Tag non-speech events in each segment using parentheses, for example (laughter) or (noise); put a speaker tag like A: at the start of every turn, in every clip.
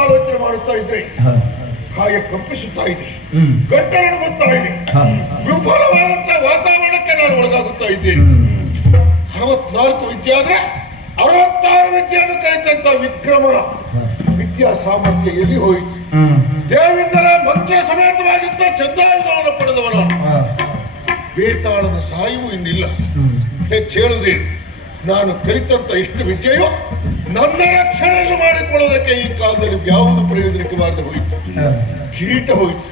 A: ಆಲೋಚನೆ ಮಾಡುತ್ತಾ ಇದ್ರೆ ಕಾಯ ಕಂಪಿಸುತ್ತಾ ಇದೆ ವಿದ್ಯೆ ಆದ್ರೆ ಅರವತ್ತಾರು ವಿದ್ಯೆಯನ್ನು ಕಲಿತಂತ ವಿಕ್ರಮರ ವಿದ್ಯಾ ಸಾಮರ್ಥ್ಯ ಎಲ್ಲಿ ಹೋಯಿತು? ದೇವಿಂದರ ಮಂತ್ರ ಸಮೇತವಾಗಿದ್ದ ಚಂದ್ರಾಯುಧವನ್ನು ಪಡೆದವನು. ಬೇತಾಳನ ಸಾಯುವು ಇನ್ನಿಲ್ಲ. ಹೆಚ್ಚೇಳುವುದೇನು ನಾನು ಕಲಿತಂತ ಇಷ್ಟು ವಿದ್ಯೆಯು ನನ್ನ ರಕ್ಷಣೆಯನ್ನು ಮಾಡಿಕೊಳ್ಳೋದಕ್ಕೆ ಈ ಕಾಲದಲ್ಲಿ ಯಾವುದು ಪ್ರಯೋಜನಕ್ಕೆ ಹೋಯಿತು. ಕಿರೀಟ ಹೋಯಿತು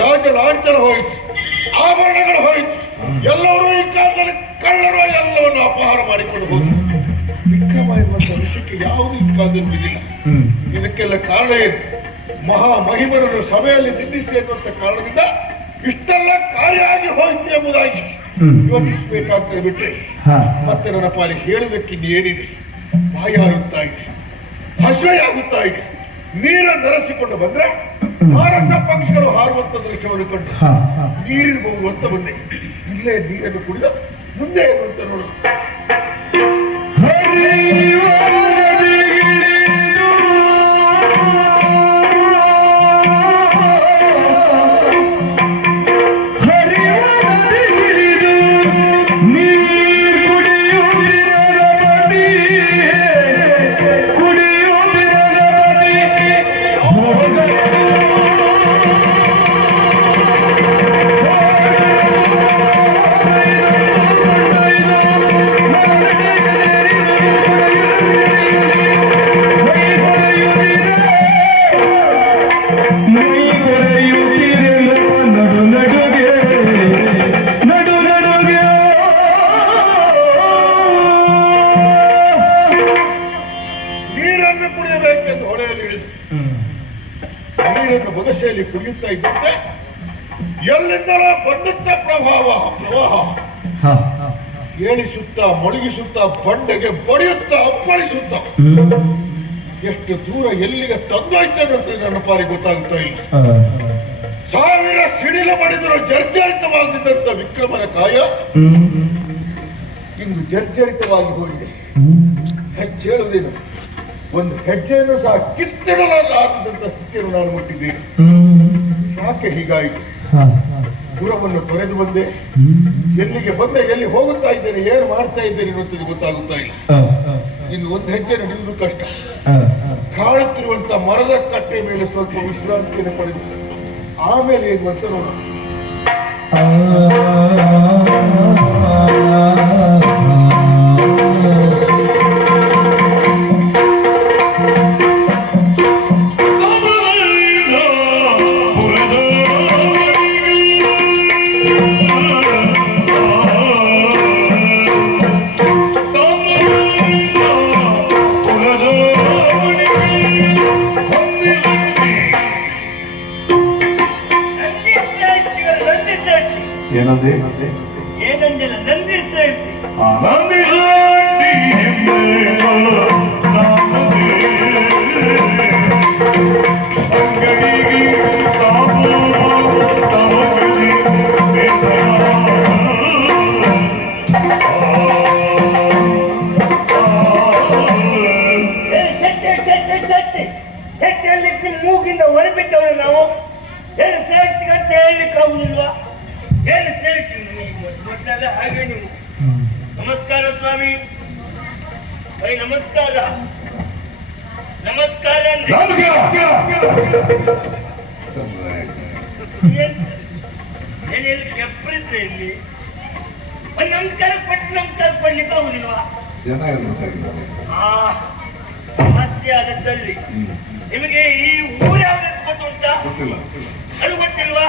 A: ರಾಜ ಲಾಂಛನ ಹೋಯಿತು ಆಭರಣಗಳು ಹೋಯಿತು. ಎಲ್ಲರೂ ಈ ಕಾಲದಲ್ಲಿ ಕಳ್ಳರು ಎಲ್ಲವನ್ನು ಅಪಹಾರ ಮಾಡಿಕೊಂಡು ಹೋದರು. ವಿಕ್ರಮ ಎಂಬ ವಿಷಯಕ್ಕೆ ಯಾವುದು ಕಾಲದಲ್ಲಿ ಬಿದ್ದಿಲ್ಲ ಇದಕ್ಕೆಲ್ಲ ಕಾರಣ ಏನು? ಮಹಾ ಮಹಿಮರನ್ನು ಸಭೆಯಲ್ಲಿ ನಿಂದಿಸಿ ಎನ್ನುವಂತ ಕಾರಣದಿಂದ ಇಷ್ಟೆಲ್ಲ ಕಾರ್ಯ ಆಗಿ ಹೋಯಿತು ಎಂಬುದಾಗಿ ಯೋಚಿಸಬೇಕಾಗ್ತದೆ ಬಿಟ್ಟರೆ ಮತ್ತೆ ನನ್ನ ಪಾಲಿ ಹೇಳುವುದಕ್ಕೆ ಏನಿದೆ ಬಾಯಾರುತ್ತಾ ಇದೆ ಹಸಿವೆಯಾಗುತ್ತಾ ಇದೆ ನೀರ ನರಸಿಕೊಂಡು ಬಂದ್ರೆ ಮಹಾರಾಷ್ಟ್ರ ಪಕ್ಷಗಳು ಹಾರುವಂತ ದೃಶ್ಯವನ್ನು ಕಂಡು ನೀರಿನ ಬಹು ಅಂತ ಬಂದೆ. ಇಲ್ಲೇ ನೀರನ್ನು ಕುಡಿದ ಮುಂದೆ ಅಂತ ನೋಡು. ಎಷ್ಟು ದೂರ ಎಲ್ಲಿಗೆ ತಂದೋಯ್ತು ಅನ್ನೋದು ನನ್ನ ಗೊತ್ತಾಗ್ತಾ ಇಲ್ಲ. ಸಾವಿರ ಸಿಡಿಲ ಮಾಡಿದ್ರು ಜರ್ಜರಿತವಾಗಿದ್ದಂತ ವಿಕ್ರಮನ ಕಾಯ ಇಂದು ಜರ್ಜರಿತವಾಗಿ ಹೋಗಿದೆ. ಹೆಚ್ಚೇಳುವುದೇನು ಒಂದು ಹೆಜ್ಜೆಯನ್ನು ಸಹ ಕಿತ್ತಿಡಲಾಗದಂತ ಸ್ಥಿತಿಯನ್ನು ನಾನು ಮುಟ್ಟಿದ್ದೇನೆ ಯಾಕೆ ಹೀಗಾಯಿತು? ದೂರವನ್ನು ತೊರೆದು ಬಂದೆ. ಎಲ್ಲಿಗೆ ಬಂದೆ ಎಲ್ಲಿ ಹೋಗುತ್ತಾ ಇದ್ದೇನೆ ಏನು ಮಾಡ್ತಾ ಇದ್ದೇನೆ ಅನ್ನೋದು ಗೊತ್ತಾಗುತ್ತಾ ಇಲ್ಲ. ಇನ್ನು ಒಂದು ಹೆಜ್ಜೆ ನಡೆಯುವುದು ಕಷ್ಟ. ಕಾಣುತ್ತಿರುವಂತ ಮರದ ಕಟ್ಟೆ ಮೇಲೆ ಸ್ವಲ್ಪ ವಿಶ್ರಾಂತಿಯನ್ನು ಪಡೆದು ಆಮೇಲೆ ಏನು ಅಂತ ನೋಡೋಣ
B: ಆಗುದಿಲ್ವಾ
C: ಜನ ಇರ್ಬೇಕಾಗಿದ್ದಾರೆ
B: ಆ ಸಮಸ್ಯೆ ಆದದ್ದಲ್ಲಿ. ನಿಮಗೆ ಈ ಊರು ಯಾವ್ದು
C: ಗೊತ್ತಿಲ್ಲ.
B: ಅದು ಗೊತ್ತಿಲ್ವಾ?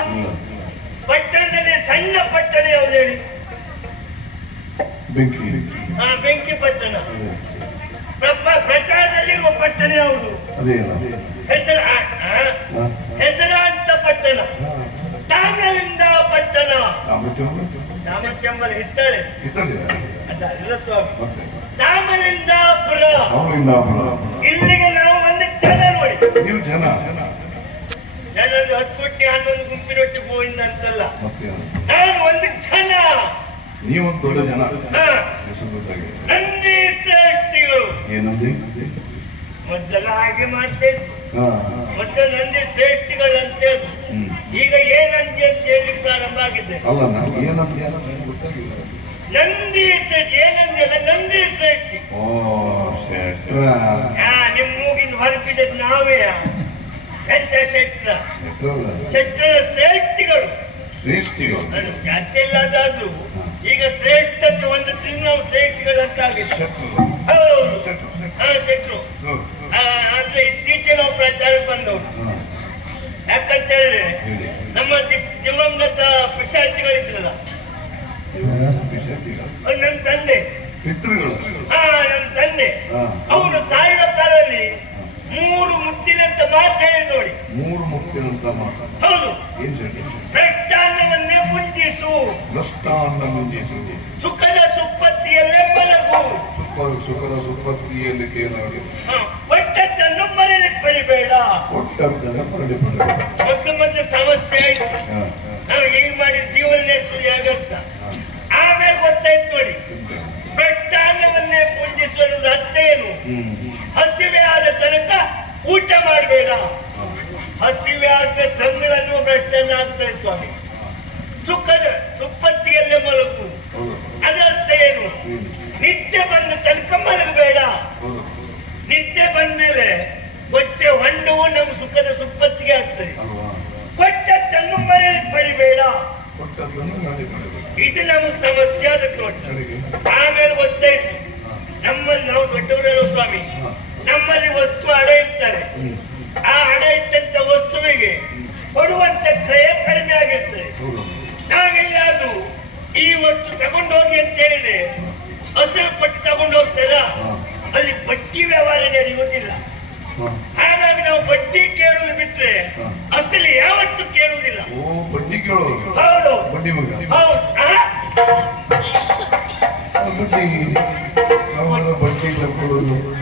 B: ಪಟ್ಟಣದಲ್ಲಿ ಸಣ್ಣ ಪಟ್ಟಣ ಯಾವ್ದು ಹೇಳಿ?
C: ಬೆಂಕಿ.
B: ಬೆಂಕಿ ಪಟ್ಟಣ. ಪ್ರ- ಪ್ರಚಾರದಲ್ಲಿರುವ ಪಟ್ಟಣ ಯಾವುದು? ಹೆಸರ ಹೆಸರಾಂತ ಪಟ್ಟಣ. ತಾಮ್ರಲಿಂಗ ಪಟ್ಟಣ.
C: ಆಮೇಲೆ
B: ಚಾಮಚಂಬಲ ಹಿತ್ತಾಳೆ ರಾಮಲಿಂಗಾಪುರ ಇಲ್ಲಿಗೆ ನಾವು ಒಂದು ಜನ ನೋಡಿ.
C: ನೀವು ಜನ
B: ಜನರು ಹತ್ತು ಕೊಟ್ಟಿ ಹನ್ನೊಂದು ಗುಂಪಿನೊಟ್ಟಿಗೆ ಬೋಯಿಂದ ಅಂತಲ್ಲ. ನಾನು ಒಂದು ಜನ
C: ನೀವೊಂದು ದೊಡ್ಡ ಜನ
B: ನಂದಿ ಶ್ರೇಷ್ಠಿಗಳು
C: ಏನಂದ್ರೆ
B: ಮೊದಲ ಹಾಗೆ ಮಾಡ್ತಾ ಇದ್ರು ಮೊದಲ ನಂದಿ ಶ್ರೇಷ್ಠಿಗಳು ಅಂತ ಹೇಳಿದ್ರು
C: ಹ್ಮ್.
B: ಈಗ ಏನಂದಿ ಅಂತ ಹೇಳಿ
C: ಅಲ್ಲ ಏನಂತ ಏನಂತ ಗೊತ್ತಾಗಿಲ್ಲ.
B: ನಂದಿ ಶ್ರೇಷ್ಠಿ ಏನಂದಿ ಅಲ್ಲ ನಂದಿ ಶ್ರೇಷ್ಠಿ
C: ಓ ಶೆಟ್ರ.
B: ಹಾ ನಿಮ್ ಮೂಗಿನ ಹೊರಬಿದ್ದದ್ ನಾವೇ. ಎಂತ ಶೆಟ್ರ? ಶೆಟ್ರ ಶ್ರೇಷ್ಠಿಗಳು. ಈಗ ಶ್ರೇಷ್ಠ ಒಂದು ತಿನ್ನೋ ನಾವು ಶ್ರೇಷ್ಠಿಗಳಂತ ಆಗಿದೆ. ಹೌದು. ಹಾ ಶೆಟ್ರು. ಆದ್ರೆ ಇತ್ತೀಚೆಗೆ ನಾವು ಪ್ರಚಾರ ಬಂದವರು ಯಾಕಂತ ಹೇಳಿದ್ರೆ ನಮ್ಮ ದಿಸ್- ದಿವಂಗತ ಪಿಶಾಚಿಗಳಿದ್ರಲ್ಲ. ನನ್ನ ತಂದೆ.
C: ಪಿತೃಗಳು.
B: ಹಾ ನನ್ನ ತಂದೆ. ಅವರು ಸಾಯುವ ಕಾಲದಲ್ಲಿ ಮೂರು ಮುತ್ತಿನಂತ ಮಾತ ಹೇಳಿ ನೋಡಿ.
C: ಮೂರು ಮುತ್ತಿನಂತ ಮಾತು.
B: ಹೌದು.
C: ಮುಂಚಿಸು
B: ಭ್ರಷ್ಟಾನ್ನವನ್ನೇ ಮುಂಚಿಸು
C: ಭ್ರಷ್ಟಾನ್ನ ಮುಂಜಿಸು
B: ಸುಖದ ಸುಪ್ಪತ್ತಿಯಲ್ಲೇ ಮಲಗು.
C: ಸುಖ ಸುಖದ ಸುಪ್ಪತ್ತಿಯಲ್ಲಿ ಕೇಳಿ
B: ಹ, ಒಟ್ಟದ್ದನ್ನು ಮರಳಿ ಪಡಿಬೇಡ
C: ಕೊಟ್ಟದ್ದನ್ನ ಮರಳಿ ಪರಡಿ
B: ಮೊದಲು ಮೊದಲು ಸಮಸ್ಯೆ ಆಯ್ತು
C: ಹಾ,
B: ನಾವು ಹೇಗ್ ಮಾಡಿ ಜೀವನ ನಡೆಸುದು ಹೇಗಂತ
C: ಹಾ.
B: ಆಮೇಲೆ ಗೊತ್ತಾಯ್ತು ನೋಡಿ
C: ಚಿಂತೆ.
B: ಭ್ರಷ್ಟಾನ್ನವನ್ನೇ ಪುಂಜಿಸುವುದು ಅರ್ಥ ಏನು
C: ಹ್ಮ್
B: ಹಸಿವೆ ಆದ ತನಕ ಊಟ ಮಾಡಬೇಡ
C: ಹಾ.
B: ಹಸಿವೆ ಆದ ತಂಗಳನ್ನು ಭ್ರಷ್ಟನ್ನ ಆಗ್ತದೆ ಸ್ವಾಮಿ ಸುಖದ ಸುಪ್ಪತ್ತಿಯಲ್ಲೇ ಮಲಗು
C: ಹೌದು
B: ಅದರ್ಥ ಏನು
C: ಹ್ಮ್.
B: ನಿದ್ದೆ ಬಂದ ತನಕ ಮಲಗಬೇಡ
C: ಹೌದು
B: ನಿದ್ದೆ ಬಂದ್ಮೇಲೆ ಕೊಚ್ಚೆ ಹೊಂಡವು ನಮ್ಮ ಸುಖದ ಸುಪ್ಪತ್ತಿಗೆ ಆಗ್ತದೆ
C: ಅಲ್ವಾ
B: ಕೊಟ್ಟದ್ದನ್ನು ಮರಳಿ ಪಡಿಬೇಡ
C: ಕೊಟ್ಟದ್ದನ್ನು ಗಾಡಿ ಮಾಡಬೇಕು
B: ಇದು ನಮ್ಮ ಸಮಸ್ಯೆ ಆದ ನೋಡಿ
C: ಕಡೆಗೆ
B: ಆಮೇಲೆ ಗೊತ್ತಾಯ್ತು
C: ಹಾ.
B: ನಮ್ಮಲ್ಲಿ ನಾವು ದೊಡ್ಡವರಲ್ಲ ಸ್ವಾಮಿ
C: ಹಾ.
B: ನಮ್ಮಲ್ಲಿ ವಸ್ತು ಅಡ ಇರ್ತಾರೆ
C: ಹ್ಮ್.
B: ಆ ಅಡ ಇಟ್ಟಂತ ವಸ್ತುವಿಗೆ ಕೊಡುವಂತ ಕ್ರಯ ಕಡಿಮೆ ಆಗಿರ್ತದೆ
C: ಹೌದು
B: ನಾವೆಲ್ಲಾದ್ರೂ ಈ ವಸ್ತು ತಗೊಂಡು ಹೋಗಿ ಅಂತ ಹೇಳಿದ್ರೆ ಹಸಿರು ಪಟ್ಟು ತಗೊಂಡು ಹೋಗ್ತಾರ
C: ಹಾ.
B: ಅಲ್ಲಿ ಬಡ್ಡಿ ವ್ಯವಹಾರ ನಡೆಯುವುದಿಲ್ಲ ಹಾಗಾಗಿ ನಾವು ಬಡ್ಡಿ ಕೇಳುದು ಬಿಟ್ರೆ. ಅಸಲಿ ಯಾವತ್ತು ಕೇಳುವುದಿಲ್ಲ.
C: ಓ ಬಡ್ಡಿ ಕೇಳೋದು
B: ಹೌದು.
C: ಬಡ್ಡಿ ಮಗ.
B: ಹೌದು.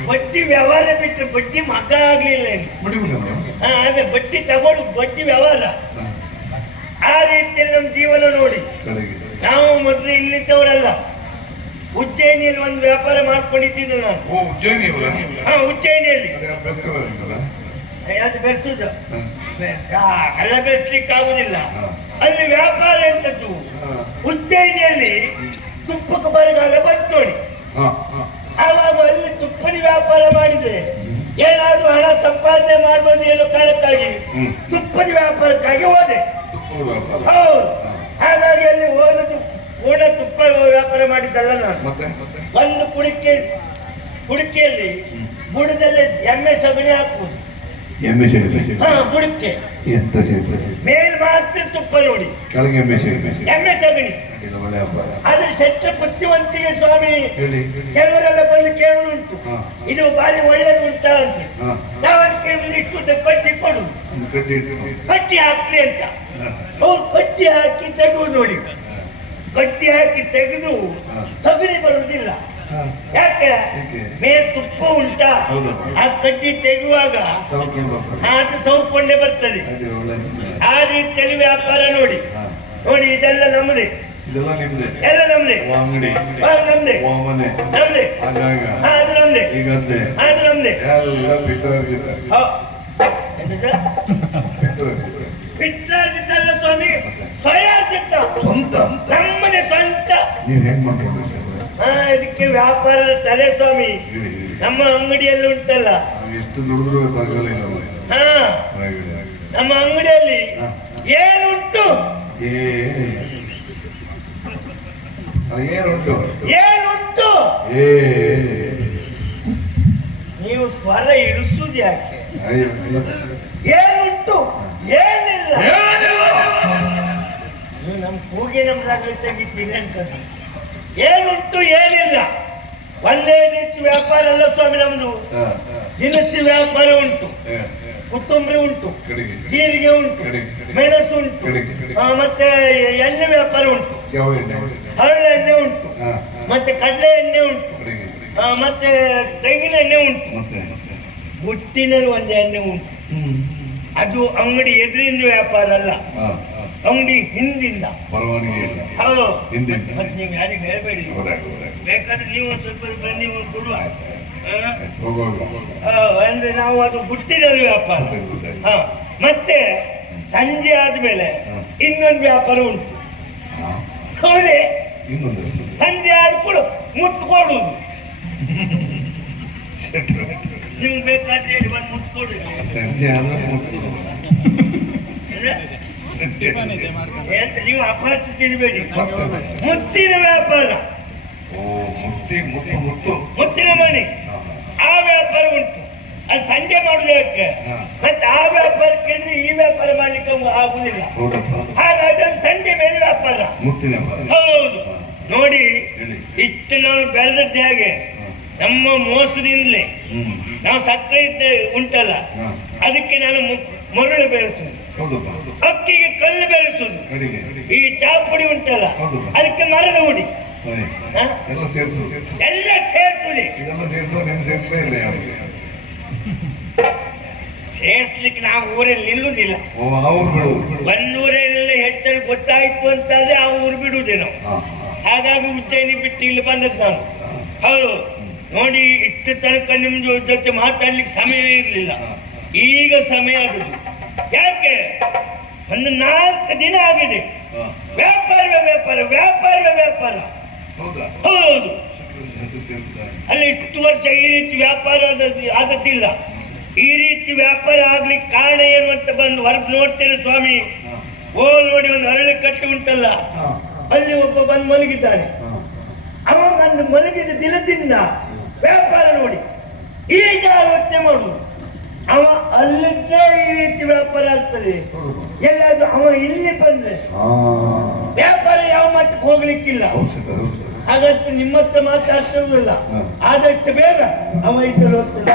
C: ಬಡ್ಡಿ.
B: ವ್ಯವಹಾರ ಬಿಟ್ಟರೆ ಬಡ್ಡಿ ಮಗ ಆಗ್ಲಿಲ್ಲ ಅದೇ ಬಡ್ಡಿ ತಗೊಳ್ಳು ಬಡ್ಡಿ ವ್ಯವಹಾರ. ಆ ರೀತಿಯಲ್ಲಿ ನಮ್ಮ ಜೀವನ ನೋಡಿ. ನಾವು ಮೊದಲು ಇಲ್ಲಿದ್ದವರಲ್ಲ. ಉಜ್ಜಯಿನಿಯಲ್ಲಿ ಒಂದು ವ್ಯಾಪಾರ ಮಾಡ್ಕೊಂಡಿದ್ದೆ ನಾನು.
C: ಓ ಉಜ್ಜಯಿನಿ
B: ಹಾ ಉಜ್ಜಯಿನಿಯಲ್ಲಿ.
C: ಅದೇ ಹಾ.
B: ಕಳ್ಳ ಬೆಳೆಸ್ಲಿಕ್ಕೆ ಆಗುದಿಲ್ಲ. ಅಲ್ಲಿ ವ್ಯಾಪಾರ ಎಂತದ್ದು. ಉಜ್ಜಯಿನಿಯಲ್ಲಿ ತುಪ್ಪಕ್ಕೆ ಬರಗಾಲ ಬಂತು ನೋಡಿ. ಆವಾಗ ಅಲ್ಲಿ ತುಪ್ಪದ ವ್ಯಾಪಾರ ಮಾಡಿದ್ರೆ ಏನಾದ್ರೂ ಹಣ ಸಂಪಾದನೆ ಮಾಡ್ಬೋದು ಏನೋ ಕಾರಣಕ್ಕಾಗಿ? ತುಪ್ಪದ ವ್ಯಾಪಾರಕ್ಕಾಗಿ ಹೋದೆ. ಹೌದು. ಹಾಗಾಗಿ ಅಲ್ಲಿ ಹೋದದ್ದು ತುಪ್ಪ ಮಾಡಿದ್ದಲ್ಲ ನಾನು. ಒಂದು ಕುಡಿಕೆ ಕುಡಿಕೆಯಲ್ಲಿ ಬುಡದಲ್ಲಿ ಎಮ್ಮೆ ಸಗಣಿ ಹಾಕುವುದು.
C: ಎಮ್ಮೆ ಶೆಟ್ಟಿ
B: ಹಾ ಬುಡಕ್ಕೆ.
C: ಎಂತ
B: ಮೇಲ್ ಮಾತ್ರ ತುಪ್ಪ ನೋಡಿ.
C: ಕೆಳಗೆ ಎಮ್ಮೆ
B: ಸಗಣಿ. ಅದು ಶೆಟ್ಟ ಬುದ್ಧಿವಂತಿಗೆ ಸ್ವಾಮಿ. ಕೆಲವರೆಲ್ಲ ಬಂದು ಕೇಳುವುದುಂಟು. ಇದು ಬಾರಿ ಒಳ್ಳೇದು ಉಂಟಾ ಅಂತ. ನಾವು ಅದಕ್ಕೆ ಇಟ್ಟು ಕಟ್ಟಿ ಕೊಡು. ಕಟ್ಟಿ ಹಾಕ್ಲಿ ಅಂತ. ಅವ್ರು ಕಟ್ಟಿ ಹಾಕಿ ತೆಗೆದು ನೋಡಿ. ಕಟ್ಟಿ ಹಾಕಿ ತೆಗೆದು. ಸಗಣಿ ಬರುವುದಿಲ್ಲ. ಯಾಕೆ?
C: ಮೇ
B: ಮೇಲೆ ತುಪ್ಪ ಉಂಟಾ. ಆ ಕಡ್ಡಿ ತೆಗೆಯುವಾಗ ಅದು ಸೌಕೊಂಡೇ ಬರ್ತದೆ. ಆ ರೀತಿಯಲ್ಲಿ ವ್ಯಾಪಾರ ನೋಡಿ. ನೋಡಿ ಇದೆಲ್ಲ ನಮ್ಮದೇ ಎಲ್ಲ ನಮ್ದೆ. ನಮ್ದೆ. ನಮ್ದೆ. ಅದು ನಮ್ದೆ. ಅದು ನಮ್ದೇ.
C: ಎಲ್ಲ
B: ಪಿತ್ರಾರ್ಜಿತ
C: ಸ್ವಂತ.
B: ನಮ್ಮನೆ ಸ್ವಂತ.
C: ನೀವು ಹೆಂಗ್ ಮಾಡ್ಕೊಂಡು
B: ಹಾ ಇದಕ್ಕೆ ವ್ಯಾಪಾರದ ತಲೆ ಸ್ವಾಮಿ ನಮ್ಮ ಅಂಗಡಿಯಲ್ಲಿ ಉಂಟಲ್ಲ.
C: ಎಷ್ಟು ದುಡಿದ್ರು ಬರಲ್ಲ
B: ಹಾ. ನಮ್ಮ ಅಂಗಡಿಯಲ್ಲಿ. ಏನುಂಟು?
C: ಏನುಂಟು?
B: ಏನುಂಟು?
C: ಏ
B: ನೀವು ಸ್ವರ ಇಳಿಸುದು ಯಾಕೆ. ಏನುಂಟು? ಏನಿಲ್ಲ. ನೀವು ನಮ್ಮ ಕೂಗಿ ನಮ್ಮ ತೆಗಿತೀನಿ ಅಂತ. ಏನುಂಟು ಏನಿಲ್ಲ. ಒಂದೇ ರೀತಿ ವ್ಯಾಪಾರ ಅಲ್ಲ ಸ್ವಾಮಿ ನಮ್ದು. ದಿನಸಿ ವ್ಯಾಪಾರ ಉಂಟು. ಕೊತ್ತಂಬರಿ ಉಂಟು. ಜೀರಿಗೆ ಉಂಟು. ಮೆಣಸು ಉಂಟು. ಮತ್ತೆ ಎಣ್ಣೆ ವ್ಯಾಪಾರ ಉಂಟು. ಹರಳು ಎಣ್ಣೆ ಉಂಟು. ಮತ್ತೆ ಕಡಲೆ ಎಣ್ಣೆ ಉಂಟು. ಮತ್ತೆ ತೆಂಗಿನ ಎಣ್ಣೆ ಉಂಟು. ಮುಟ್ಟಿನಲ್ಲಿ ಒಂದು ಎಣ್ಣೆ ಉಂಟು. ಅದು ಅಂಗಡಿ ಎದುರಿಂದ ವ್ಯಾಪಾರ ಅಲ್ಲ. ಅಂಗಡಿ ಹಿಂದಿಂದ
C: ಪರವಾನಗಿ ಇಲ್ಲ
B: ಹೌದು. ಮತ್ತೆ ನೀವು ಯಾರಿಗೆ ಹೇಳ್ಬೇಡಿ. ಬೇಕಾದ್ರೆ ನೀವು ಒಂದು ಸ್ವಲ್ಪ ರೂಪಾಯಿ ನೀವು ಕೊಡುವ ಅಂದ್ರೆ ನಾವು ಅದು ಹುಟ್ಟಿನಲ್ಲಿ ವ್ಯಾಪಾರ. ಹಾ. ಮತ್ತೆ ಸಂಜೆ ಆದ್ಮೇಲೆ. ಇನ್ನೊಂದು ವ್ಯಾಪಾರ ಉಂಟು. ಹೌದೇ ಸಂಜೆ ಆದ ಕೂಡ. ಮುತ್ತು ಕೊಡುದು (laughs) ನಿಮ್ಗೆ ಬೇಕಾದ್ರೆ ಹೇಳಿ ಬಂದು ಮುತ್ತು ಕೊಡಿ
C: ಸಂಜೆ
B: ನೀವು ಅಪರಾಧ ತಿನ್ಬೇಡಿ. ಮುತ್ತಿನ ವ್ಯಾಪಾರ.
C: ಓ ಮುತ್ತಿ ಮುತ್ತು ಮುತ್ತು.
B: ಮುತ್ತಿನ ಮಣಿ ಆ ವ್ಯಾಪಾರ ಉಂಟು. ಅದು ಸಂಜೆ ಮಾಡುವುದಕ್ಕೆ. ಮತ್ತೆ ಆ ವ್ಯಾಪಾರಕ್ಕೆ ಈ ವ್ಯಾಪಾರ ಮಾಡ್ಲಿಕ್ಕೆ ಆಗುದಿಲ್ಲ. ಅದು ಸಂಜೆ ಮೇಲೆ ವ್ಯಾಪಾರ.
C: ಮುತ್ತಿನ
B: ಹೌದು. ನೋಡಿ ಇಷ್ಟು ನಾವು ಬೆಳೆದದ್ದು ಹೇಗೆ. ನಮ್ಮ ಮೋಸದಿಂದಲೇ ನಾವು ಸಕ್ಕರೆ ಇದ್ದ ಉಂಟಲ್ಲ. ಅದಕ್ಕೆ ನಾನು ಮರಳು ಬೆಳೆಸುದು.
C: ಹೌದಪ್ಪ
B: ಅಕ್ಕಿಗೆ ಕಲ್ಲು ಬೆಳೆಸುದು. ಈ ಚಾಪುಡಿ ಉಂಟಲ್ಲ ಅದಕ್ಕೆ ಮರದ ಹುಡಿ
C: ಎಲ್ಲ ಸೇರ್ಸು.
B: ಎಲ್ಲ ಸೇರ್ತದೆ
C: ಇದೆಲ್ಲ ಇಲ್ಲ
B: ಸೇರ್ಸ್ಲಿಕ್ಕೆ ನಾವು ಊರಲ್ಲಿ
C: ನಿಲ್ಲುದಿಲ್ಲ. ಅವ್ರು ಬಿಡು.
B: ಬನ್ನೂರಲ್ಲಿ ಹೆಚ್ಚಲು ಗೊತ್ತಾಯ್ತು ಅಂತಂದ್ರೆ ಆ ಊರು ಬಿಡುವುದೇ ನಾವು. ಹಾಗಾಗಿ ಉಜ್ಜಯಿನಿ ಬಿಟ್ಟು ಇಲ್ಲಿ ಬಂದದ್ದು ನಾನು. ಹೌದು. ನೋಡಿ ಇಷ್ಟು ತನಕ ನಿಮ್ದು ಜೊತೆ ಮಾತಾಡ್ಲಿಕ್ಕೆ ಸಮಯ ಇರಲಿಲ್ಲ. ಈಗ ಸಮಯ ಆಗುದು. ಯಾಕೆ? ಒಂದು ನಾಲ್ಕು ದಿನ ಆಗಿದೆ. ವ್ಯಾಪಾರವೇ ವ್ಯಾಪಾರ ವ್ಯಾಪಾರವೇ ವ್ಯಾಪಾರ
C: ಹೌದಾ.
B: ಅಲ್ಲಿ ಇಷ್ಟು ವರ್ಷ ಈ ರೀತಿ ವ್ಯಾಪಾರ ಆದದ್ದು ಆಗದ್ದಿಲ್ಲ ಈ ರೀತಿ ವ್ಯಾಪಾರ ಆಗ್ಲಿಕ್ಕೆ ಕಾರಣ ಏನು ಅಂತ ಬಂದು ಹೊರಗೆ ನೋಡ್ತೇನೆ ಸ್ವಾಮಿ. ಓ ನೋಡಿ ಒಂದು ಅರಳಿ ಕಟ್ಟಿ ಉಂಟಲ್ಲ? ಅಲ್ಲಿ ಒಬ್ಬ ಬಂದು ಮಲಗಿದ್ದಾನೆ.
C: ಅವನು
B: ಅವ ಬಂದು ಮಲಗಿದ ದಿನದಿಂದ ವ್ಯಾಪಾರ ನೋಡಿ. ಈಗ ಆಲೋಚನೆ ಮಾಡುದು ಅವ ಅಲ್ಲಿದ್ದೇ ಈ ರೀತಿ ವ್ಯಾಪಾರ ಆಗ್ತದೆ. ಎಲ್ಲಾದ್ರೂ ಅವ ಇಲ್ಲಿ ಬಂದ್ರೆ ವ್ಯಾಪಾರ ಯಾವ ಮಟ್ಟಕ್ಕೆ ಹೋಗ್ಲಿಕ್ಕಿಲ್ಲ. ಹಾಗಂತ ನಿಮ್ಮತ್ತ ಹತ್ರ ಆದಷ್ಟು ಬೇಗ ಅವ ಇದ್ದರು ಹೋಗ್ತಾನೆ.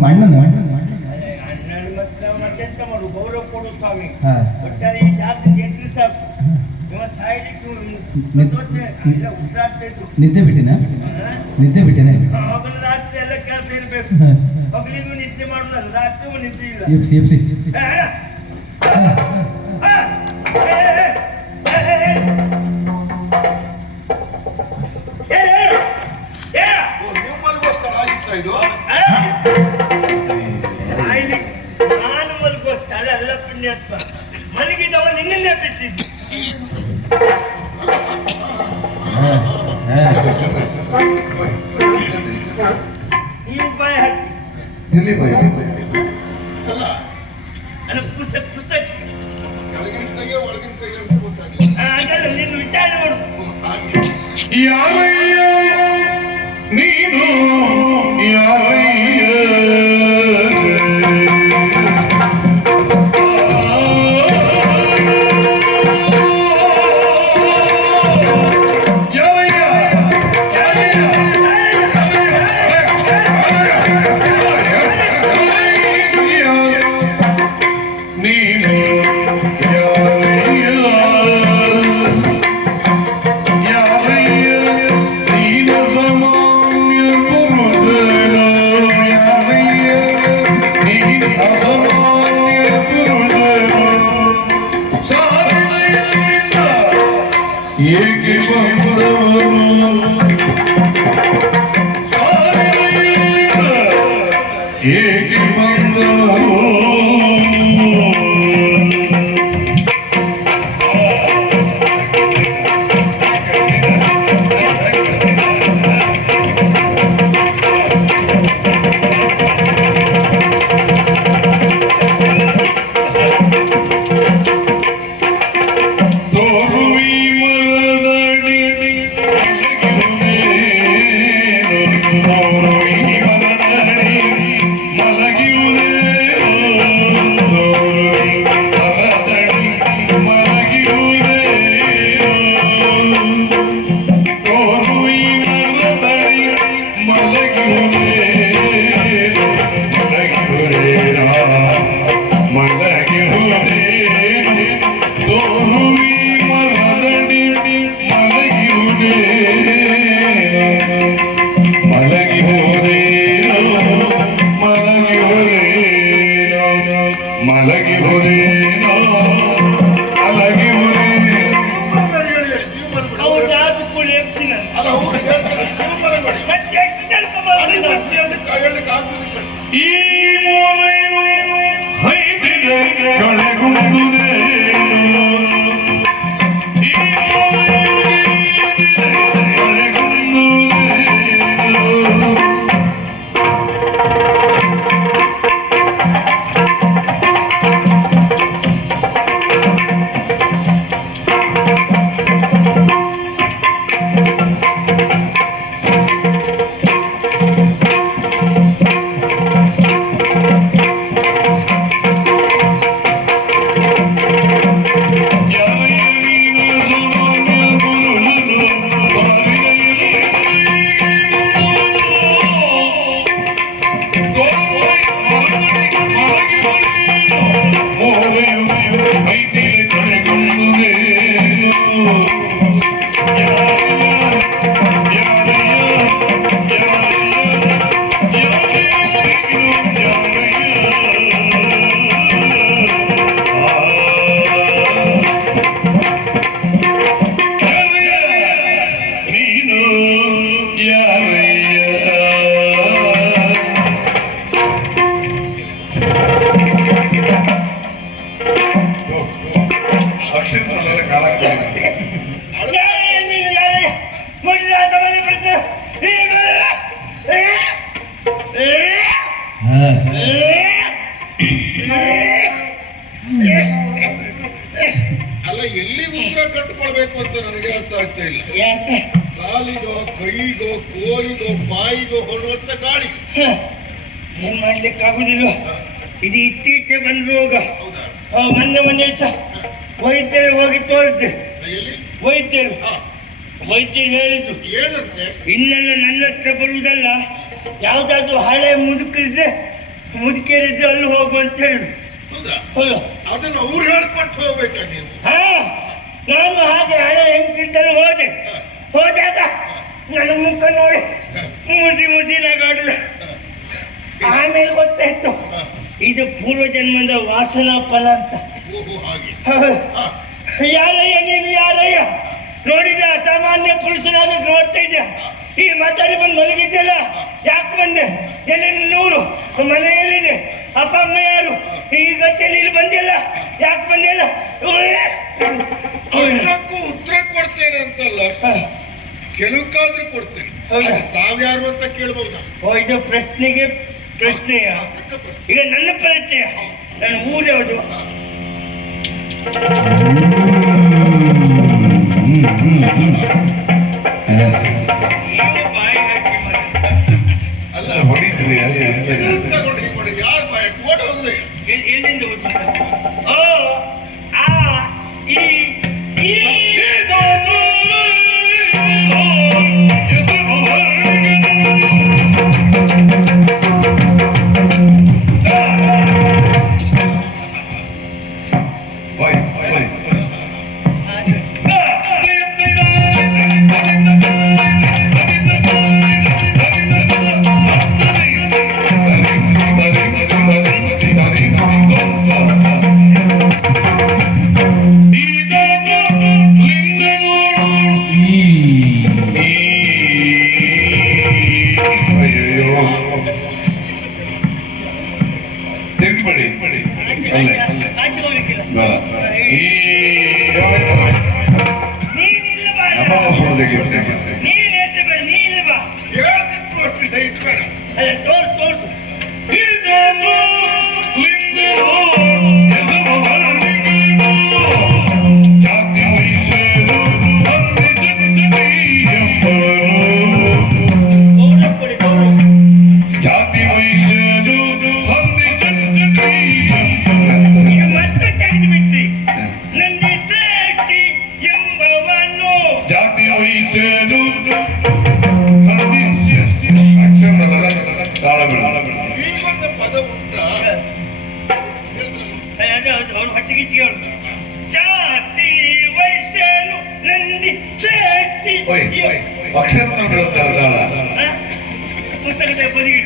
D: ನಿಮ್ಮ ಅಣ್ಣನ
B: ಗೌರವ ಕೊಡು ಸ್ವಾಮಿ. ಒಟ್ಟಾರೆ ಜಾತಿಗೆ ಎಂಟ್ರಿ ಸಾಕು
D: ನಿದ್ದೆ ಬಿಟ್ಟಿನ? ನಿದ್ದೆ ಬಿಟ್ಟಿನ
B: ಹಗಲು ರಾತ್ರಿ ಎಲ್ಲ
C: ಬೈ
A: ಅಲ್ಲ
B: ಪುಸ್ತಕ ಪುಸ್ತಕ.
A: ಒಳಗಿನ ಅಂತ
B: ನಿನ್ನ ವಿಚಾರ ಮಾಡು.
A: ಓ, ಅಲ್ಲ ಎಲ್ಲಿ ಉಸಿರ ಕಟ್ಟಿಕೊಳ್ಬೇಕು ಅಂತ ನನಗೆ ಅರ್ಥ ಆಗ್ತಾ ಇಲ್ಲ.
B: ಯಾಕೆ?
A: ಕಾಲಿಗೋ ಕೈಗೋ ಕೋಲಿಗೋ ಬಾಯಿಗೋ ಹೊರಡುವಂತ ಗಾಳಿ.
B: ಏನ್ ಮಾಡ್ಲಿಕ್ಕೆ ಆಗುದಿಲ್ಲ. ಇದು ಇತ್ತೀಚೆ ಬಂದ ರೋಗ. ಮೊನ್ನೆ ಮೊನ್ನೆ ಸಹ ವೈದ್ಯರು ಹೋಗಿ
A: ತೋರಿದ್ದೆ
B: ವೈದ್ಯರು. ವೈದ್ಯರು ಹೇಳಿದ್ರು.
A: ಏನಂತೆ?
B: ಇನ್ನೆಲ್ಲ ನನ್ನ ಹತ್ರ ಬರುವುದಲ್ಲ. ಯಾವ್ದಾದ್ರು ಹಳೆ ಮುದುಕರಿದ್ರೆ ಮುದುಕೇರಿದ್ರೆ ಅಲ್ಲಿ ಹೋಗು ಅಂತ ಹೇಳಿದ್ರು.
A: ಅದನ್ನ ಅವ್ರು ಹೇಳ್ಕೊಟ್ಟು ಹೋಗ್ಬೇಕಾ ನೀವು.
B: ನಾನು ಹಾಗೆ ಹಳೆ ಹೆಂಗಿದ್ದಲ್ಲಿ ಹೋದೆ. ಹೋದಾಗ ನನ್ನ ಮುಖ ನೋಡಿ ಮುಸಿ ಮುಸಿ ನಗಾಡಿದ್ರು ಆಮೇಲೆ ಗೊತ್ತಾಯ್ತು. ಇದು ಪೂರ್ವ ಜನ್ಮದ ವಾಸನಾ ಫಲ ಅಂತ. ಯಾರಯ್ಯ ನೀನು ಯಾರಯ್ಯ? ನೋಡಿದ ಸಾಮಾನ್ಯ ಪುರುಷನಾಗ ನೋಡ್ತಾ ಇದ್ದೆ. ಈ ಮಾತಾಡಿ ಬಂದು ಮಲಗಿದ್ದೆಲ್ಲ ಯಾಕೆ ಬಂದೆ? ಎಲ್ಲಿ ನೂರು? ಮನೆಯಲ್ಲಿದೆ. ಅಪ್ಪ ಅಮ್ಮ ಯಾರು ಈ ಗತಿಯಲ್ಲಿ ಇಲ್ಲಿ ಬಂದಿಲ್ಲ ಯಾಕೆ ಬಂದಿಲ್ಲ?
A: ಎಲ್ಲಕ್ಕೂ ಉತ್ತರ ಕೊಡ್ತೇನೆ ಅಂತಲ್ಲ. ಕೆಲವಕ್ಕಾದ್ರೂ ಕೊಡ್ತೇನೆ? ತಾವ್ಯಾರು ಅಂತ ಕೇಳ್ಬೋದ?
B: ಓ ಇದು ಪ್ರಶ್ನೆಗೆ
A: ಪ್ರಶ್ನೆ.
B: ಈಗ ನನ್ನ ಪರಿಚಯ ನನ್ನ ಊರು ಯಾವುದು?
D: ಅಲ್ಲ ಹ್ಮ್ ಹ್ಮ್. ಹಾ
B: ನೀವು ಬಾಯಿ ಹಾಕಿ ಮಾತಾಡಿ.
A: ಅಲ್ಲ
C: ಹೊಡಿತೀರಿ
B: ಎಲ್ಲಿಂದ ಬಂತು? ಓ ಆ ಈ ಇಚ್ಚಿಗೆ ಜಾತಿ ವಯಸ್ಸೇನು ನಂದಿ
C: ಓಯ್ ಅಕ್ಷರ?
B: ಪುಸ್ತಕದ ಬದಿಗಿಟ್ಟು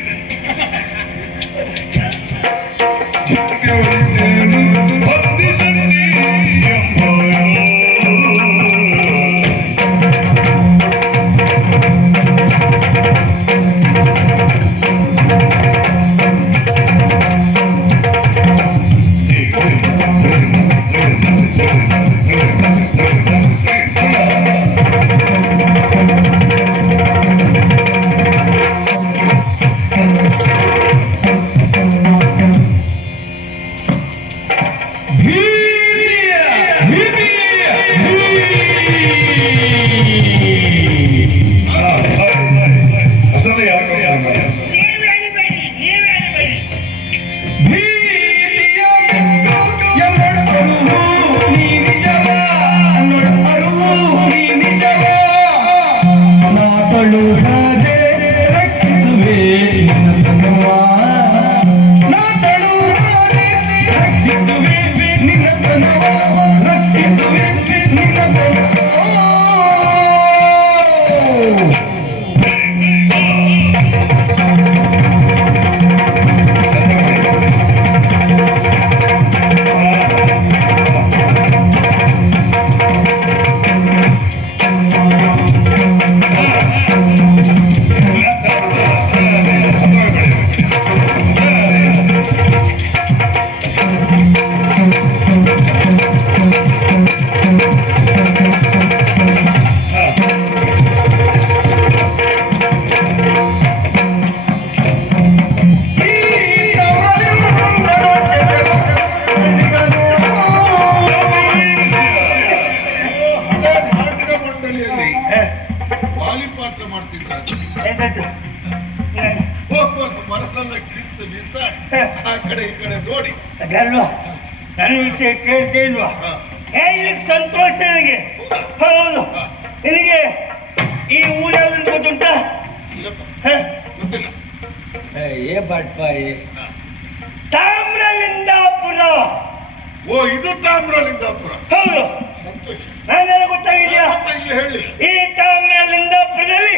A: ಈ
B: ತಾಮ್ರಲಿಂದಾಪುರದಲ್ಲಿ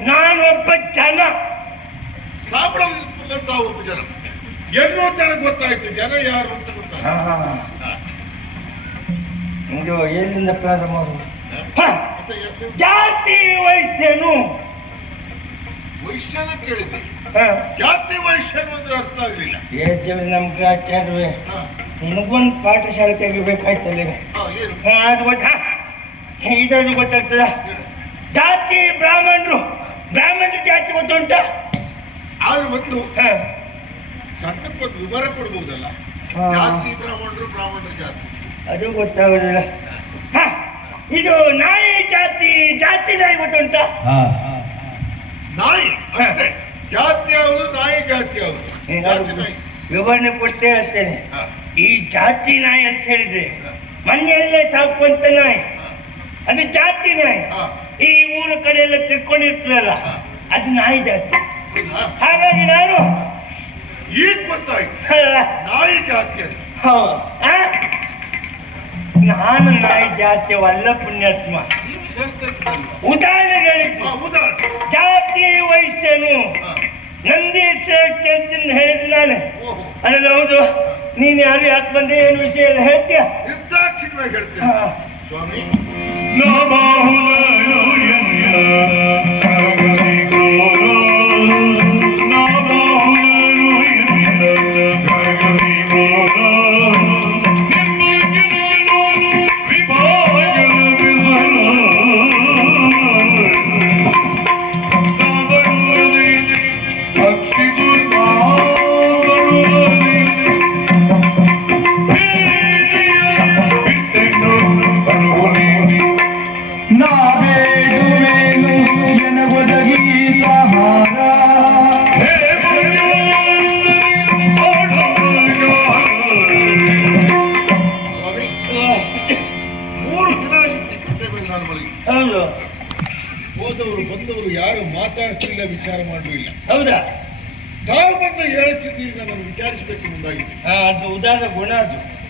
B: ನಾನೊಬ್ಬ ಜನ.
A: ಒಬ್ಬ ಜನ. ಎಲ್ಲೋ ನನಗೆ ಗೊತ್ತಾಯ್ತು ಜನ ಯಾರು ಅಂತ.
B: ಇದು ಎಲ್ಲಿಂದ ಪ್ರಾರಂಭ? ಜಾತಿ ವಯಸ್ಸೇನು
A: ವೈಶ್ಯನ ಕೇಳಿದ್ದೆ
B: ಹ,
A: ಜಾತಿ ವೈಶ್ಯನು ಅಂದ್ರೆ ಅರ್ಥ ಆಗಲಿಲ್ಲ.
B: ಏ ದೇವ್ರು ನಮ್
A: ಗ್ರಾಚಾರ್ಯ.
B: ನಿನಗೊಂದು ಪಾಠಶಾಲೆ ತೆಗಿಬೇಕಾಯ್ತಲ್ಲ ಅದು ಇದ್ರದ್ದು ಗೊತ್ತಾಗ್ತದ. ಜಾತಿ ಬ್ರಾಹ್ಮಣರು ಬ್ರಾಹ್ಮಣರು ಜಾತಿ ಗೊತ್ತುಂಟ?
A: ಆದ್ರೆ ಒಂದು
B: ಹ,
A: ಸಣ್ಣಕ್ಕೆ ಒಂದು ವಿವರ ಕೊಡ್ಬೋದಲ್ಲ. ಜಾತಿ ಬ್ರಾಹ್ಮಣರು ಬ್ರಾಹ್ಮಣರ ಜಾತಿ.
B: ಅದು ಗೊತ್ತಾಗುದಿಲ್ಲ. ಹ, ಇದು ನಾಯಿ ಜಾತಿ ಜಾತಿ ನಾಯಿ ಗೊತ್ತುಂಟ?
D: ಹಾ.
A: ನಾಯಿ ಜಾತಿ ಯಾವುದು ನಾಯಿ ಜಾತಿ ಯಾವುದು?
B: ವಿವರಣೆ ಕೊಡ್ತೇವೆ ಹೇಳ್ತೇನೆ ಈ ಜಾತಿ ನಾಯಿ ಅಂತ ಹೇಳಿದ್ರೆ ಮನೆಯಲ್ಲೇ ಸಾಕುವಂತ ನಾಯಿ. ಅದು ಜಾತಿ ನಾಯಿ. ಈ ಊರ ಕಡೆ ಎಲ್ಲ ತಿರ್ಕೊಂಡಿರ್ತದಲ್ಲ ಅದು ನಾಯಿ ಜಾತಿ. ಹಾಗಾಗಿ ನಾನು
A: ಈಗ ಗೊತ್ತಾಯ್ತು. ನಾಯಿ ಜಾತಿ
B: ಹೌದು? ನಾನು ನಾಯಿ ಜಾತಿಯವಲ್ಲ ಪುಣ್ಯಾತ್ಮ? ಉದಾಹರಣೆಗೆ ಹೇಳಿದ್ದು
A: ಉದಾಹರಣೆ.
B: ಜಾತಿ ವಯಸ್ಸೇನು?
A: ನಂದಿ
B: ನಂದೀಶ ಅಂತ ಹೇಳಿದ್ದು ನಾನು. ಅಲ್ಲ ಹೌದು. ನೀನು ಯಾರು ಯಾಕೆ ಬಂದೆ ಏನು ವಿಷಯ ಎಲ್ಲ ಹೇಳ್ತೀಯ?
A: ನಿರ್ದಾಕ್ಷಿಣ್ಯವಾಗಿ ಹೇಳ್ತೇನೆ
B: ಹಾ.
A: ಸ್ವಾಮಿ
E: ನಾವೇಡುವೆನು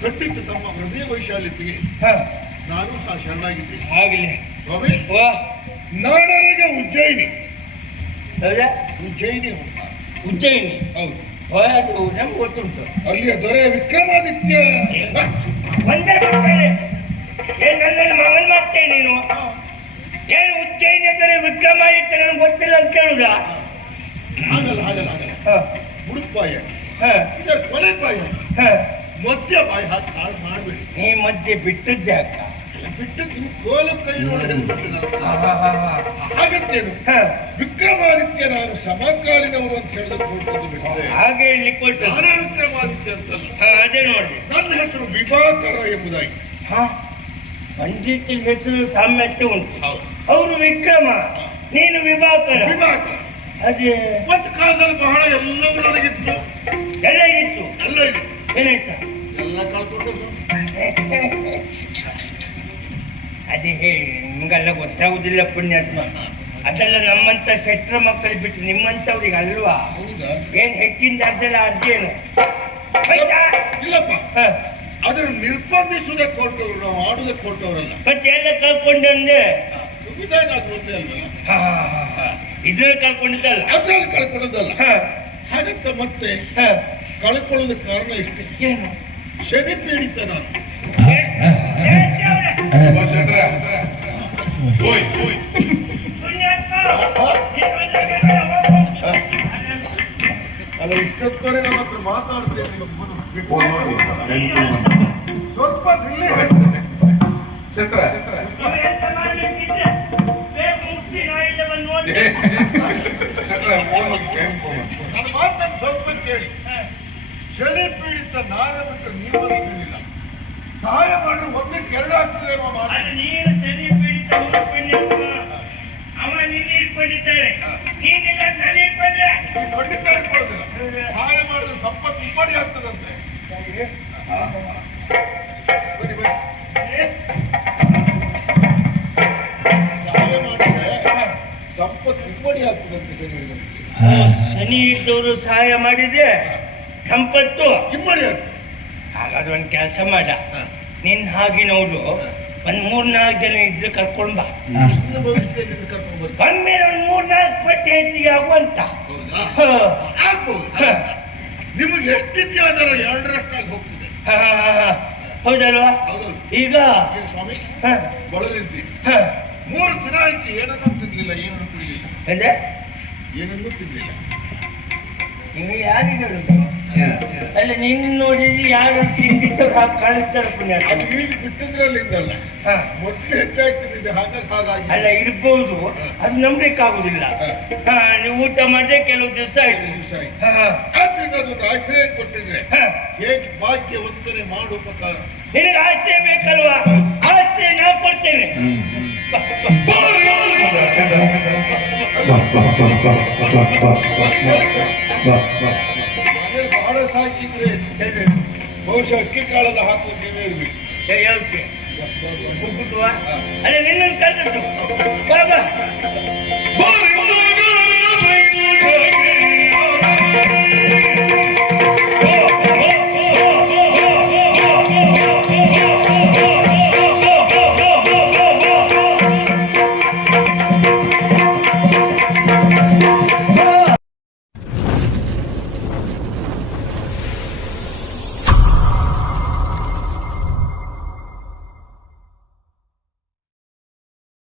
A: ಖಂಡಿತ ತಮ್ಮ ಹೃದಯ ವೈಶಾಲ್ಯತೆಗೆ
B: ಹಾ,
A: ನಾನು ಸಹ ಶರಣಾಗಿದ್ದೀನಿ.
B: ಆಗಲಿ
A: ಸ್ವಾಮಿ. ನಾಡರಿಗೆ ಉಜ್ಜಯಿನಿ. ಉಜ್ಜಯಿನಿ
B: ಉಜ್ಜಯಿನಿ?
A: ಹೌದು.
B: ನಮ್ಗೆ ಗೊತ್ತುಂಟು.
A: ಅಲ್ಲಿಯ ದೊರೆ ವಿಕ್ರಮಾದಿತ್ಯ.
B: ಒಂದೇ ಏನ್ ನನ್ನ ಮಗನ್ ಮತ್ತೆ ನೀನು? ಏನು ಉಜ್ಜಯಿನಿ ದೊರೆ ವಿಕ್ರಮಾದಿತ್ಯ ನನಗೆ ಗೊತ್ತಿಲ್ಲ ಅಂತ ಕೇಳುದ?
A: ಆಗಲ್ಲ ಆಗಲ್ಲ ಆಗಲ್ಲ ಇದರ ಕೊನೆ ಬಾಯಿ
B: ಹಾ.
A: ಮಧ್ಯ ಬಾಯಿ ಹಾಕಿ ಹಾಳು ಮಾಡಬೇಡಿ.
B: ನೀ ಮಧ್ಯೆ ಬಿಟ್ಟದ್ದೆ ಅಕ್ಕ.
A: ಬಿಟ್ಟು ನೀವು ಕೋಲ ಕೈ ನೋಡಿ ಹೇಳ್ಬಿಟ್ರಿ
B: ಹಾ, ಹಾ, ಹಾ, ಹಾ.
A: ಹಾಗಂತೇನು? ವಿಕ್ರಮಾದಿತ್ಯ ನಾನು ಸಮಕಾಲೀನವರು ಅಂತ ಹೇಳಿದ್ರೆ
B: ಹಾಗೆ ಇಲ್ಲಿ ಕೊಟ್ಟು
A: ನಾನೇ ವಿಕ್ರಮಾದಿತ್ಯ ಅಂತಲ್ಲ.
B: ಅದೇ ನೋಡಿ.
A: ನನ್ನ ಹೆಸರು ವಿಭಾಕರ ಎಂಬುದಾಗಿ.
B: ಹಾ. ಮಂಜಿತಿ ಹೆಸರು ಸಾಮ್ಯತೆ ಉಂಟು. ಅವರು ವಿಕ್ರಮ ನೀನು ವಿಭಾಕರ.
A: ವಿಭಾಕರ.
B: ಅದೇ
A: ಒಂದು ಕಾಲದಲ್ಲಿ ಬಹಳ ಎಲ್ಲವೂ ನನಗಿತ್ತು.
B: ಎಲ್ಲ ಇತ್ತು.
A: ಎಲ್ಲ ಇದೆ
B: ಏನಾಯ್ತಾ
A: ಎಲ್ಲ ಕಳ್ಕೊಂಡು.
B: ಅದೇ ಹೇಳಿ ನಿಮ್ಗೆಲ್ಲ ಗೊತ್ತಾಗುದಿಲ್ಲ ಪುಣ್ಯಾತ್ಮ. ಅದೆಲ್ಲ ನಮ್ಮಂತ ಶೆಟ್ರ ಮಕ್ಕಳಿಗೆ ಬಿಟ್ಟು ನಿಮ್ಮಂತವ್ರಿಗೆ ಅಲ್ವಾ? ಏನ್ ಹೆಚ್ಚಿಂದ ಅದೆಲ್ಲ ಅರ್ಜಿ ಏನು
A: ಇಲ್ಲಪ್ಪ.
B: ಅದ್ರ
A: ಅದನ್ನು ನಿರ್ಬಂಧಿಸುವುದಕ್ಕೆ ಹೊರಟವರು ನಾವು ಆಡುವುದಕ್ಕೆ ಹೊರಟವರಲ್ಲ
B: ಮತ್ತೆ ಎಲ್ಲ ಕಳ್ಕೊಂಡು ಅಂದೆ. ಇದ್ರಲ್ಲಿ ಕಳ್ಕೊಂಡಿದ್ದಲ್ಲ?
A: ಅದ್ರಲ್ಲಿ ಕಳ್ಕೊಳ್ಳೋದಲ್ಲ
B: ಹ,
A: ಹಾಗಂತ ಮತ್ತೆ
B: ಹ.
A: ಕಳ್ಕೊಳ್ಳೋದಕ್ಕೆ ಕಾರಣ ಇಷ್ಟು ಶನಿ ಪೀಡಿತ ನಾನು. ಅಲ್ಲ ಇಷ್ಟೊತ್ತವರೆ ನನ್ನ ಹತ್ರ ಮಾತಾಡ್ತೇನೆ ಸ್ವಲ್ಪ ಇಲ್ಲೇ ಹೇಳ್ತೇನೆ
B: ನೋಡಿ
A: ನನ್ನ ಮಾತನ್ನು ಸ್ವಲ್ಪ ಕೇಳಿ ಶನಿ ಪೀಡಿತ ನಾರ ಬಿಟ್ಟರೆ ನೀವು ಅಂತ ಹೇಳಿಲ್ಲ. ಸಹಾಯ ಮಾಡಿ ಒಂದಕ್ಕೆ ಎರಡು ಆಗ್ತದೆ ಅನ್ನೋ ಮಾತು.
B: ಅದು ನೀನು ಸರಿ ಪೀಡಿತ ಹುಡುಗ ಪುಣ್ಯಾತ್ಮ. ಅವ ನಿನ್ನ ಇಟ್ಕೊಂಡಿದ್ದಾರೆ ನೀನಿಲ್ಲ ನಾನು ಇಟ್ಕೊಂಡ್ರೆ
A: ಖಂಡಿತ ಇಟ್ಕೊಳ್ಳೋದಿಲ್ಲ ಸಹಾಯ ಮಾಡಿದ್ರೆ ಸಂಪತ್ತು ಇಮ್ಮಡಿ ಆಗ್ತದಂತೆ. ಬನ್ನಿ ಬನ್ನಿ. ಸಹಾಯ ಮಾಡಿದ್ರೆ ಸಂಪತ್ತು ಇಮ್ಮಡಿ ಆಗ್ತದಂತೆ
B: ಸರಿ ಇದ್ದವರು ಸಹಾಯ ಮಾಡಿದ್ರೆ ಸಂಪತ್ತು.
A: ಇಮ್ಮಡಿ
B: ಹಾಗಾದ್ರೆ ಒಂದು ಕೆಲಸ ಮಾಡ. ನಿನ್ ಹಾಗಿನವ್ರು ಒಂದ್ ಮೂರ್ ನಾಲ್ಕು ಜನ ಇದ್ರೆ ಕರ್ಕೊಂಡ್ ಬಾ. ಬಂದ್ಮೇಲೆ ಒಂದ್ ಮೂರ್ ನಾಲ್ಕು ಪಟ್ಟಿ ಹೆಚ್ಚಿಗೆ ಆಗುವಂತ.
A: ನಿಮಗೆ ಎಷ್ಟಿದೆಯೋ ಅದರ ಎರಡರಷ್ಟಾಗಿ ಹೋಗ್ತದೆ.
B: ಹೌದಲ್ವಾ?
A: ಹೌದು.
B: ಈಗ?
A: ಸ್ವಾಮಿ
B: ಹ.
A: ಮೂರು ದಿನ ಆಯ್ತು ಏನನ್ನೂ ತಿನ್ಲಿಲ್ಲ ಏನನ್ನೂ
B: ಅಂದ್ರೆ
A: ಏನನ್ನೂ ತಿನ್ಲಿಲ್ಲ.
B: ನೀವು ಯಾರಿಗೆ ಹೇಳುದು? ಅಲ್ಲ ನಿನ್ ನೋಡಿ ಯಾರು ತಿಂದಿದ್ದು ಕಾಣಿಸ್ತಾರೆ ಪುಣ್ಯ
A: ಅದು ಈಗ ಬಿಟ್ಟಿದ್ರಲ್ಲಿಂದಲ್ಲ
B: ಹ.
A: ಮೊದಲು ಹೆಚ್ಚಾಗ್ತಿದ್ದೆ ಹಾಗಾಗಿ ಹಾಗಾಗಿ
B: ಅಲ್ಲ ಇರ್ಬೋದು. ಅದು ನಂಬಲಿಕ್ಕೆ ಆಗುದಿಲ್ಲ ನೀವು ಊಟ ಮಾಡಿದ್ರೆ ಕೆಲವು ದಿವಸ ಆಯ್ತು.
A: ದಿವಸ ಆಯ್ತು. ಅದೊಂದು ಆಶ್ರಯ ಕೊಟ್ಟಿದ್ರೆ
B: ಹ.
A: ಹೇಗೆ ಭಾಗ್ಯ ವಂತನೆ ಮಾಡು ಉಪಕಾರ
B: ನಿನಗೆ ಆಶ್ರಯ ಬೇಕಲ್ವಾ? ಆಶ್ರಯ ನಾ ಕೊಡ್ತೇನೆ. ಬಾ, ಬಾ, ಬಾ.
A: ಮನೆ ಬಹಳ ಸಾಕಿದ್ರೆ ಬಹುಶಃ ಅಕ್ಕಿ ಕಾಳದ ಹಾಕೋದು ನೀವೇ ಇರ್ಬೇಕು.
B: ಏ, ಹೇಳ್ತೆ. ಬಾ ಅಲ್ಲ